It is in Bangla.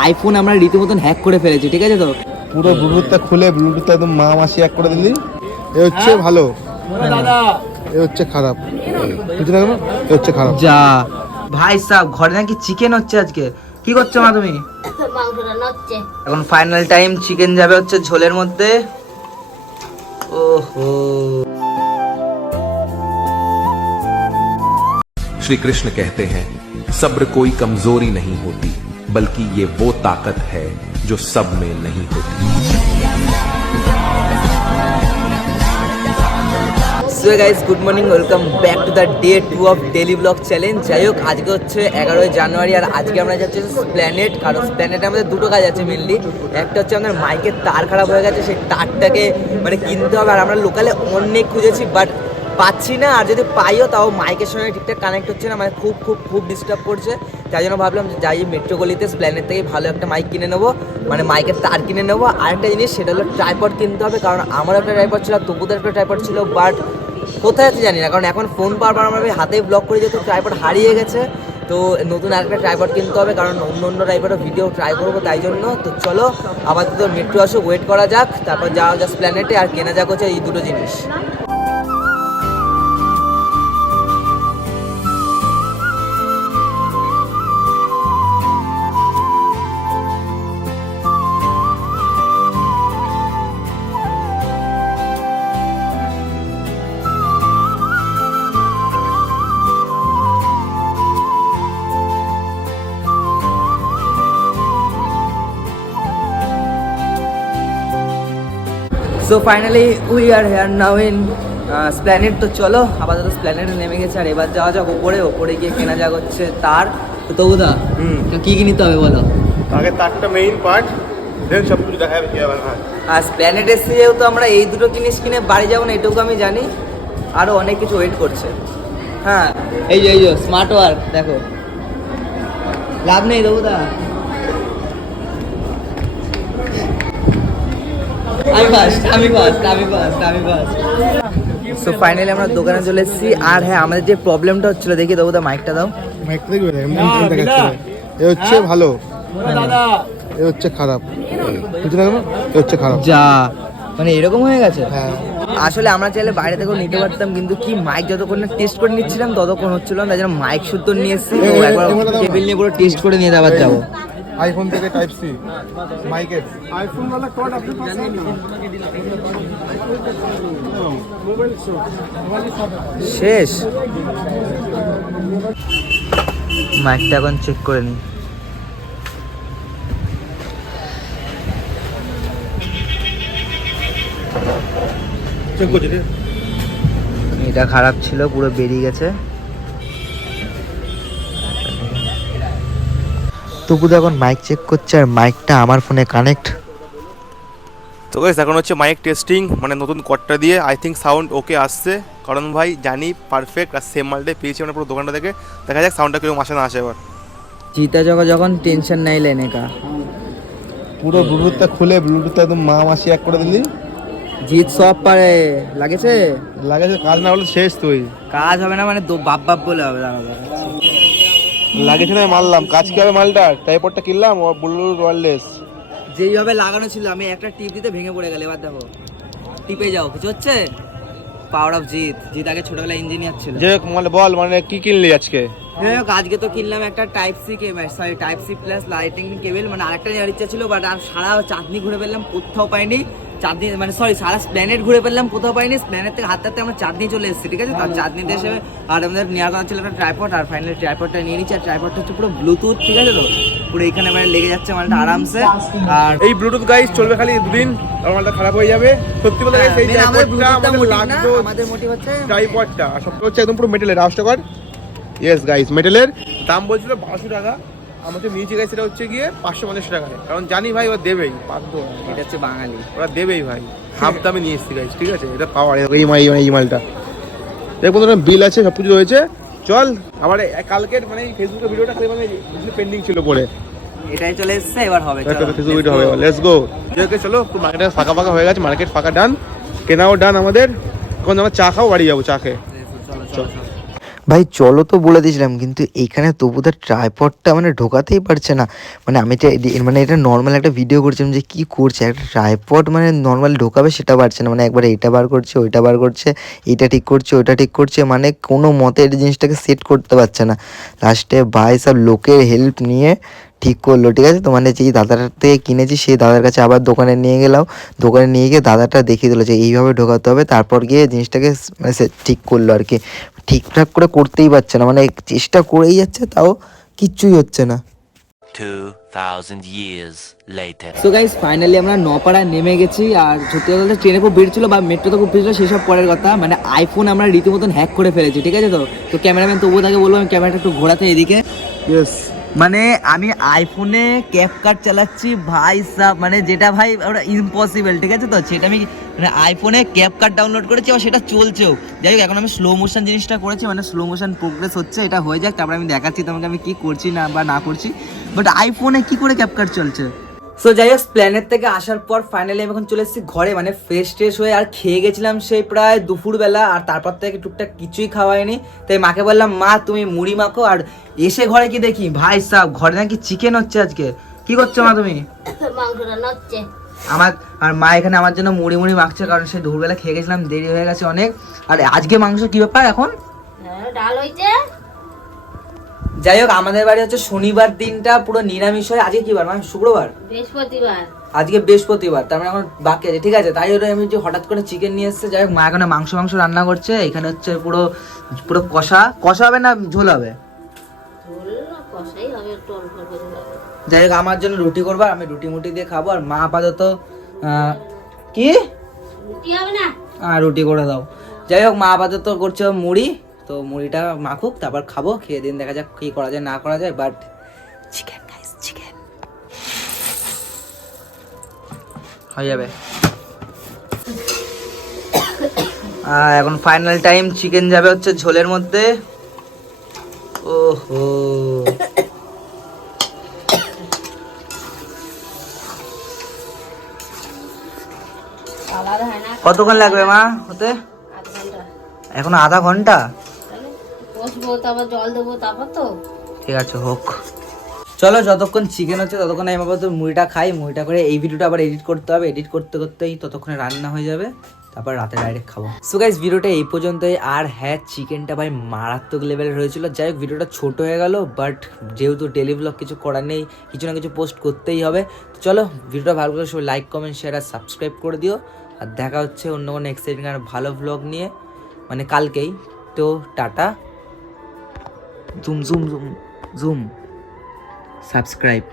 আইফোন আমরা রীতিমতন হ্যাক করে ফেলেছি ঠিক আছে তো পুরো ব্লুটুথটা খুলে ব্লুটুথটা একদম মা মাসি এক করে দিলি এ হচ্ছে ভালো এ হচ্ছে খারাপ বুঝলি না কেন এ হচ্ছে খারাপ যা ভাই সাহ ঘরে নাকি চিকেন হচ্ছে আজকে কি করছো মা তুমি মাংস রান্না হচ্ছে এখন ফাইনাল টাইম চিকেন যাবে হচ্ছে ঝোলের মধ্যে ওহো श्री कृष्ण कहते हैं सब्र कोई कमजोरी नहीं होती बल्कि ये वो ताकत है जो सब में नहीं होती so guys good morning welcome back to the day two of daily blog challenge যাই হোক আজকে হচ্ছে এগারোই জানুয়ারি আর আজকে আমরা যাচ্ছি স্প্ল্যানেট কারণ স্প্ল্যানেটে আমাদের দুটো কাজ আছে মেনলি একটা হচ্ছে আমাদের মাইকের তার খারাপ হয়ে গেছে সেই তারটাকে মানে কিনতে হবে আর আমরা লোকালে অনেক খুঁজেছি বাট পাচ্ছি না আর যদি পাইও তাও মাইকের সঙ্গে ঠিকঠাক কানেক্ট হচ্ছে না মানে খুব খুব খুব ডিস্টার্ব করছে তাই জন্য ভাবলাম যে যাই মেট্রো গলিতে স্প্ল্যানেট থেকে ভালো একটা মাইক কিনে নেব। মানে মাইকের তার কিনে নেব। আর একটা জিনিস, সেটা হলো ট্রাইপড কিনতে হবে, কারণ আমার একটা ট্রাইপড ছিল তবুদের একটা ট্রাইপড ছিল বাট কোথায় আছে জানি না, কারণ এখন ফোন পাওয়ার আমরা ওই হাতে ব্লক করে যেহেতু ট্রাইপড হারিয়ে গেছে। তো নতুন আরেকটা ট্রাইপড কিনতে হবে, কারণ অন্য অন্য ট্রাইপডও ভিডিও ট্রাই করব তাই জন্য। তো চলো, আপাতত মেট্রো আসুক ওয়েট করা যাক, তারপর যাওয়া যাক প্ল্যানেটে আর কেনা যাক হচ্ছে এই দুটো জিনিস। So finally we are here now in Esplanade তো চলো আপাতত স্প্ল্যানেটে নেমে গেছে আর এবার যাওয়া যাক ওপরে। ওপরে গিয়ে কেনা যাক হচ্ছে তার। তো তবুদা কি কি নিতে হবে বলো? আগে তারটা মেইন পার্ট দেন সব কিছু দেখা যাবে হ্যাঁ। আর প্ল্যানেট এসে যেহেতু আমরা এই দুটো জিনিস কিনে বাড়ি যাব না এটুকু আমি জানি। আরও অনেক কিছু ওয়েট করছে। হ্যাঁ। এই যে এই যে স্মার্ট ওয়ার্ক দেখো। লাভ নেই দেবুদা আমি ফার্স্ট আমি ফার্স্ট আমি ফার্স্ট আমি ফার্স্ট সো ফাইনালি আমরা দোকানে চলে এসেছি আর হ্যাঁ আমাদের যে প্রবলেমটা হচ্ছিল দেখি দেবুদা মাইকটা দাও মাইকটা দেখবে এ হচ্ছে ভালো এ হচ্ছে খারাপ বুঝলি না এ হচ্ছে খারাপ যা মানে এরকম হয়ে গেছে হ্যাঁ আসলে আমরা চাইলে বাইরে থেকেও নিতে পারতাম কিন্তু কি মাইক যতক্ষণ না টেস্ট করে নিচ্ছিলাম ততক্ষণ হচ্ছিল না তাই জন্য মাইক শুদ্ধ নিয়ে এসেছি একবার দাও। টেবিল নিয়ে পুরো টেস্ট করে নিয়ে আবার যাব আইফোন থেকে টাইপ সি মাইকের আইফোন वाला আপনি শেষ। মাইকটা এখন চেক করে নিই এটা খারাপ ছিল পুরো বেরিয়ে গেছে। তবু তো এখন মাইক চেক করছে আর মাইকটা আমার ফোনে কানেক্ট তো গাইস এখন হচ্ছে মাইক টেস্টিং মানে নতুন কটটা দিয়ে আই থিঙ্ক সাউন্ড ওকে আসছে। কারণ ভাই জানি পারফেক্ট আর সেম মালটাই পেয়েছি আমরা পুরো দোকানটা থেকে। দেখা যাক সাউন্ডটা কীরকম আসে না আসে এবার। জিতা যখন যখন টেনশন নাই লেনে কা। পুরো ব্লুটুথটা খুলে ব্লুটুথটা একদম মা মাসি এক করে দিলি। জিত সব পারে। লাগেছে? লাগেছে কাজ না হলে শেষ তুই। কাজ হবে না মানে দো- বাপ বাপ বলে হবে দাঁড়া দাঁড়া। লাগিয়েছে না মারলাম। কাজ কি হবে মালটা টাইপরটা কিনলাম ও ব্লুটুথ ওয়্যারলেস যেইভাবে লাগানো ছিল আমি একটা টিপ দিতে ভেঙে পড়ে গেল। এবার দেখো টিপে যাও কিছু হচ্ছে? পাওয়ার অফ জিত জিত আগে ছোটবেলায় ইঞ্জিনিয়ার ছিল। যে মানে বল মানে কি কিনলি আজকে? হোক, আজকে তো কিনলাম একটা type C cable sorry type C plus lightning cable মানে আরেকটা নেওয়ার ইচ্ছা ছিল বাট আর সারা চাঁদনি ঘুরে ফেললাম কোথাও পাইনি। চাঁদনি মানে সরি সারা প্ল্যানেট ঘুরে ফেললাম কোথাও পাইনি প্ল্যানেট থেকে হাতে হাতে আমরা চাঁদনি চলে এসেছি ঠিক আছে? তার চাঁদনিতে এসে আর আমাদের নেওয়ার কথা ছিল একটা ট্রাইপড আর ফাইনালি ট্রাইপডটা নিয়ে নিচ্ছি আর ট্রাইপডটা হচ্ছে পুরো ব্লুটুথ ঠিক আছে তো? পুরো এখানে মানে লেগে যাচ্ছে মালটা আরামসে আর এই ব্লুটুথ গাইস চলবে খালি দুদিন আর মালটা খারাপ হয়ে যাবে। সত্যি বলতে গাইস এই ট্রাইপডটা আমাদের লাগতো আমাদের মোটিভ হচ্ছে ট্রাইপডটা আর সবটা হচ্ছে একদম পুরো মেটেলের আওয়াজটা কর ইয়েস গাইস মেটেলের দাম বলছিল বারোশো টাকা। আমাকে নিয়েছি গাইস সেটা হচ্ছে গিয়ে পাঁচশো পঞ্চাশ টাকায় কারণ জানি ভাই ওরা দেবেই বাধ্য। এটা হচ্ছে বাঙালি। ওরা দেবেই ভাই। হাফ দামে নিয়ে এসছি গাইস ঠিক আছে? এটা পাওয়ার এই মাই এই মালটা। দেখ বিল আছে সব কিছু রয়েছে। চল আবার কালকের মানে ফেসবুকে ভিডিওটা খালি মানে পেন্ডিং ছিল পরে। এটাই চলে এসছে এবার হবে চলো, ফেসবুক ভিডিও হবে লেটস গো ওকে চলো মার্কেট ফাঁকা ফাঁকা হয়ে গেছে মার্কেট ফাঁকা ডান কেনাও ডান আমাদের। এখন আমরা চা খাও বাড়ি যাব চা খেয়ে। চলো। চলো। ভাই, চলো তো বলে দিয়েছিলাম, কিন্তু এইখানে তবু তার ট্রাইপডটা মানে ঢোকাতেই পারছে না। মানে আমি এটা মানে এটা নর্মাল একটা ভিডিও করছিলাম যে কি করছে, একটা ট্রাইপড মানে নর্মাল ঢোকাবে সেটা পারছে না। মানে একবার এটা বার করছে, ওইটা বার করছে, এটা ঠিক করছে, ওইটা ঠিক করছে মানে কোনো মতে এই জিনিসটাকে সেট করতে পারছে না। লাস্টে ভাই সব লোকের হেল্প নিয়ে ঠিক করল, ঠিক আছে? তো মানে যেই দাদাটার থেকে কিনেছি, সেই দাদার কাছে আবার দোকানে নিয়ে গেলাম। দোকানে নিয়ে গিয়ে দাদাটা দেখিয়ে দিল যে এইভাবে ঢোকাতে হবে, তারপর গিয়ে জিনিসটাকে মানে সে ঠিক করল আর কি। ঠিকঠাক করে করতেই পারছে না। মানে চেষ্টা করেই যাচ্ছে তাও কিচ্ছুই হচ্ছে না। 2,000 years later. So guys finally আমরা নপাড়ায় নেমে গেছি আর সত্যি কথা ট্রেনে খুব ভিড় ছিল বা মেট্রোতে খুব ভিড় ছিল সেসব পরের কথা। মানে আইফোন আমরা রীতিমতন হ্যাক করে ফেলেছি ঠিক আছে তো? তো ক্যামেরাম্যান তবুও তাকে বলব আমি ক্যামেরাটা একটু ঘোরাতে এদিকে। ইয়েস মানে আমি আইফোনে ক্যাপ কাট চালাচ্ছি, ভাই সাহ মানে যেটা ভাই ওটা ইম্পসিবল ঠিক আছে তো? সেটা আমি মানে আইফোনে ক্যাপ কাট ডাউনলোড করেছি আর সেটা চলছেও। যাই হোক, এখন আমি স্লো মোশন জিনিসটা করেছি মানে স্লো মোশন প্রোগ্রেস হচ্ছে, এটা হয়ে যাক, তারপরে আমি দেখাচ্ছি তোমাকে আমি কী করছি না বা না করছি। বাট আইফোনে কী করে ক্যাপ কাট চলছে? সো যাই হোক প্ল্যানের থেকে আসার পর ফাইনালি আমি এখন চলে এসেছি ঘরে মানে ফ্রেশ ট্রেশ হয়ে আর খেয়ে গেছিলাম সেই প্রায় দুপুরবেলা আর তারপর থেকে টুকটাক কিছুই খাওয়াইনি তাই মাকে বললাম মা তুমি মুড়ি মাখো আর এসে ঘরে কি দেখি? ভাই সাহ ঘরে নাকি চিকেন হচ্ছে আজকে। কি করছ মা তুমি? আমার আর মা এখানে আমার জন্য মুড়ি মুড়ি মাখছে কারণ সে দুপুরবেলা খেয়ে গেছিলাম দেরি হয়ে গেছে অনেক। আর আজকে মাংস কি ব্যাপার এখন? হ্যাঁ, ডাল হয়েছে। যাই হোক আমাদের বাড়ি হচ্ছে শনিবার দিনটা পুরো নিরামিষ হয়। আজকে কি বার? মানে শুক্রবার? বৃহস্পতিবার। আজকে বৃহস্পতিবার তার মানে এখন বাকি আছে ঠিক আছে? তাই আমি যে হঠাৎ করে চিকেন নিয়ে এসেছে যাই হোক মা এখানে মাংস মাংস রান্না করছে এখানে হচ্ছে পুরো পুরো কষা। কষা হবে না ঝোল হবে। যাই হোক আমার জন্য রুটি করব আমি রুটি মুটি দিয়ে খাব আর মা আপাতত কি? রুটি হবে না? রুটি করে দাও। যাই হোক মা আপাতত করছে মুড়ি। তো মুড়িটা মাখুক তারপর খাব খেয়ে দিন দেখা যাক কি করা যায় না করা যায় বাট চিকেন গাইস চিকেন হয়ে যাবে। আর এখন ফাইনাল টাইম চিকেন যাবে হচ্ছে ঝোলের মধ্যে। ওহো। কতক্ষণ লাগবে মা হতে এখন আধা ঘণ্টা? কষবো তারপর জল দেবো, তারপর তো। ঠিক আছে, হোক। চলো, যতক্ষণ চিকেন হচ্ছে, ততক্ষণ আমি আপাতত মুড়িটা খাই। মুড়িটা করে এই ভিডিওটা আবার এডিট করতে হবে। এডিট করতে করতেই ততক্ষণে রান্না হয়ে যাবে। তারপর রাতে ডাইরেক্ট খাব। সো গাইস ভিডিওটা এই পর্যন্তই। আর হ্যাঁ চিকেনটা ভাই মারাত্মক লেভেলের হয়েছিল। যাই হোক ভিডিওটা ছোট হয়ে গেল বাট যেহেতু ডেলি ব্লগ কিছু করার নেই, কিছু না কিছু পোস্ট করতেই হবে। চলো ভিডিওটা ভালো করে সবাই লাইক কমেন্ট শেয়ার আর সাবস্ক্রাইব করে দিও। আর দেখা হচ্ছে অন্য কোনো এক্সাইটিং আর ভালো ব্লগ নিয়ে মানে কালকেই। তো tata. Zoom zoom zoom zoom subscribe